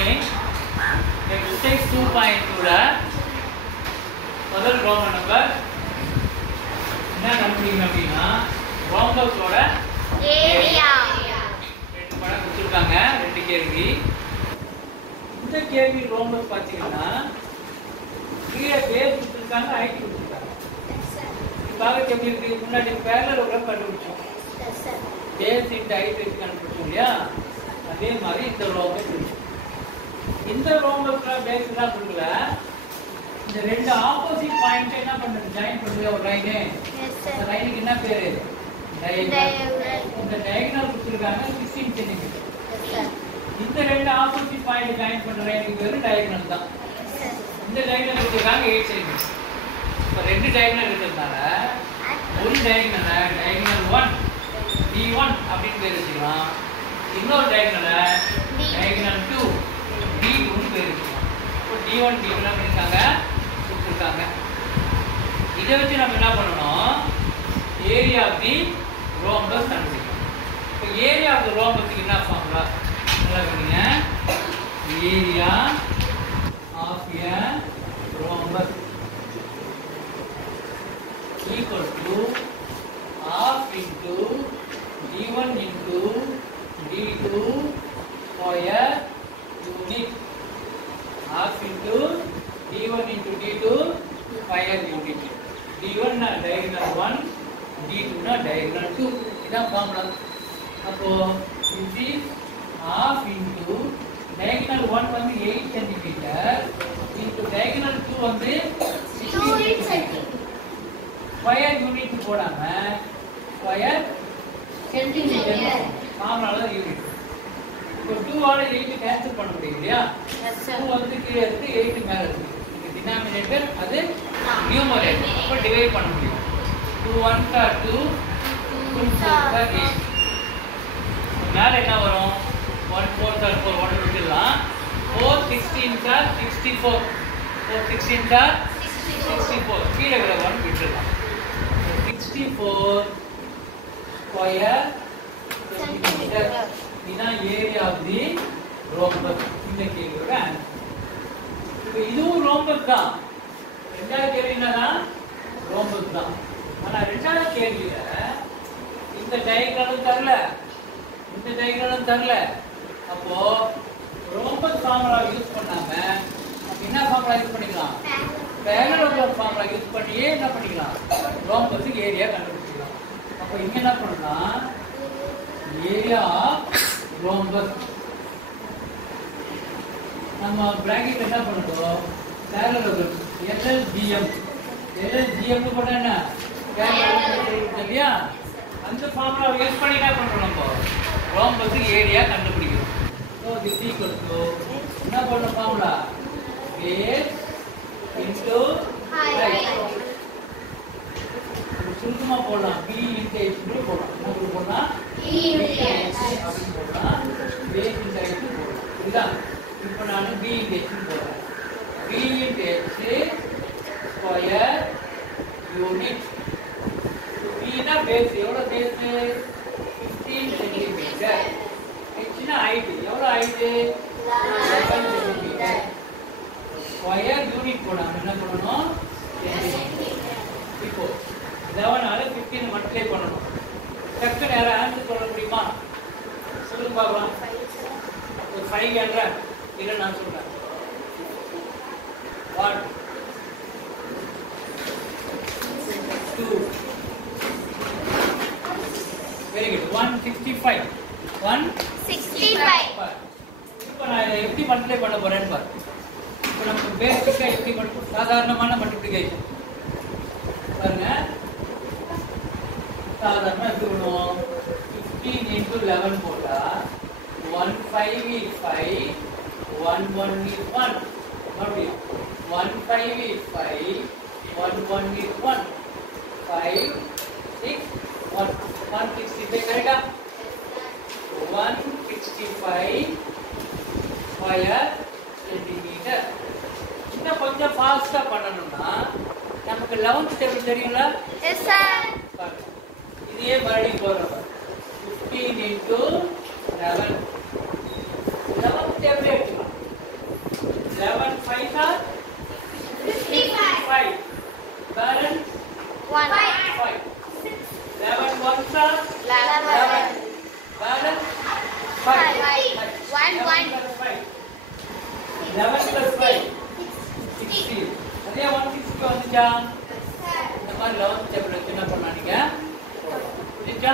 morning. Exercise 2.2 முதல் Roman number என்ன கண்டுபிடிக்கணும் அப்படின்னா ரோம்பஸோட ஏரியா ரெண்டு படம் கொடுத்துருக்காங்க, ரெண்டு கேள்வி. இந்த கேள்வி ரோம்பஸ் பார்த்தீங்கன்னா கீழே பேஸ் கொடுத்துருக்காங்க, ஐடி கொடுத்துருக்காங்க. பார்க்க எப்படி இருக்கு? முன்னாடி பேரலோகிராம் கண்டுபிடிச்சோம், பேஸ் இன்ட்டு ஐடி வச்சு கண்டுபிடிச்சோம் இல்லையா? அதே மாதிரி இந்த ரோம்பஸ் இருக்கு. இந்த ரோம்பஸ்லாம் பேஸ் தான் கொடுக்கல, இந்த ரெண்டு ஆப்போசிட் பாயிண்ட் என்ன பண்ணுது? ஜாயின் பண்ணுது ஒரு லைனு. அந்த லைனுக்கு என்ன பேரு? டயகனல். இந்த டயகனல் கொடுத்துருக்காங்க 16 சென்டிமீட்டர். இந்த ரெண்டு ஆப்போசிட் பாயிண்ட் ஜாயின் பண்ற லைனுக்கு பேரு டயகனல் தான். இந்த டயகனல் கொடுத்துருக்காங்க 8 சென்டிமீட்டர். இப்போ ரெண்டு டயகனல் இருக்கிறதுனால ஒரு டயகனலை டயகனல் 1 D1 அப்படின்னு பேர் வச்சுக்கலாம், இன்னொரு டயகனலை டயகனல் 2 D2 பேர் வச்சுக்கலாம். இப்போ D1 D2 என்ன பண்ணிருக்காங்க? கொடுத்துருக்காங்க. இதை வச்சு நம்ம என்ன பண்ணணும்? ஏரியா ஆஃப் தி ரோம்பஸ் கண்டுபிடிக்கணும். இப்போ ஏரியா ஆஃப் தி ரோம்பஸ்க்கு என்ன ஃபார்முலா? நல்லா கவனிங்க. Area of a rhombus equal to half into D1 into D2 square unit. Half into D1 into D2 square unit. D1 na diagonal 1, D2 na diagonal 2. இதான் formula. அப்போ this is half into diagonal 1 வந்து 8 cm into diagonal 2 வந்து 16 cm. Square unit போடாம square centimetre ஃபார்முலால தான் unit. இப்போ 2 ஆல 8 cancel பண்ண முடியும் இல்லையா? 2 வந்து கீழே இருக்கு, 8 மேல இருக்கு. இந்த டினாமினேட்டர் அது நியூமரேட்டர், அப்ப டிவைட் பண்ண முடியும். 2 1 are 2, 2 4 are 8. மேல என்ன வரும்? 1 4 are 4, 1 விட்டுடலாம். 4 16 are 64, 4 16 are 64, கீழே வர 1 விட்டுடலாம். 64 ஸ்கொயர் சென்டிமீட்டர். இதுதான் ஏரியா ஆஃப் தி ரோம்பஸ். இந்த கேள்வியோட ஆன்சர். இப்போ இதுவும் ரோம்பஸ் தான். ரெண்டாவது கேள்வி என்னன்னா ரோம்பஸ் தான். ஆனா ரெண்டாவது கேள்வியில இந்த டயகனலும் தரல, இந்த டயகனலும் தரல. அப்போ ரோம்பஸ் ஃபார்முலா யூஸ் பண்ணாம என்ன ஃபார்முலா யூஸ் பண்ணிக்கலாம்? பேரலோகிராம் ஃபார்முலா யூஸ் பண்ணியே என்ன பண்ணிக்கலாம்? ரோம்பஸுக்கு ஏரியா கண்டுபிடிச்சிக்கலாம். அப்போ இங்க என்ன பண்ணலாம்? ஏரியா ரோம்பஸ் நம்ம பிராக்கெட் என்ன பண்ணுறோம்? Parallelogram LLGM. LLGM போட்டா என்ன? பேரலோகிராம் இல்லையா? அந்த ஃபார்முலா யூஸ் பண்ணி என்ன பண்றோம்? நம்ம ரோம்பஸுக்கு ஏரியா கண்டுபிடிக்கிறோம். ஸோ திஸ் ஈக்குவல் டு என்ன பண்ணணும்? Formula base into height. சுருக்கமா போடலாம், b into h ன்னு போடலாம். என்ன போடலாம்? b into h அப்படி போடலாம். base into height போடலாம். இதுதான். இப்போ நான் b into h போடுறேன். b into h square unit. b னா பேஸ். எவ்வளவு பேஸ்? 15 சென்டிமீட்டர். h னா ஹைட். எவ்வளவு ஹைட்? 11 சென்டிமீட்டர். ஸ்கொயர் யூனிட் போடாம என்ன பண்ணணும்? இப்போ 11 ஆல 15 மல்டிப்ளை பண்ணணும். டக்குன்னு யாரா ஆன்சர் சொல்ல முடியுமா? சொல்லுங்க பார்க்கலாம். ஒரு 500 இல்ல நான் சொல்றேன். 1 2 வெரி குட். 165 165. இப்போ நான் இதை எப்படி மல்டிப்ளை பண்ண போறேன்னு பாரு. இப்போ நமக்கு பேசிக்கா எப்படி மட்டும் சாதாரணமான மல்டிப்ளிகேஷன் பாருங்க. சாதாரணமா எப்படி பண்ணுவோம்? 15 into 11 போட்டா 1 5 is 5, 1 1 is 1. மறுபடியும் 1 5 is 5, 1 1 is 1, 5 6 1 165. கரெக்டா? 165 ஸ்கொயர் சென்டிமீட்டர். இன்னும் கொஞ்சம் ஃபாஸ்டா பண்ணணும்னா நமக்கு 11th டேபிள் தெரியும்ல? Yes sir. இதே மறுபடியும் போறோம். 15 into 11 11th டேபிள் எடுத்துக்கலாம். 11 plus 5 16. அதே 160 வந்துச்சா? இந்த மாதிரி 11th chapter என்ன பண்ணானீங்க? புரியுதா?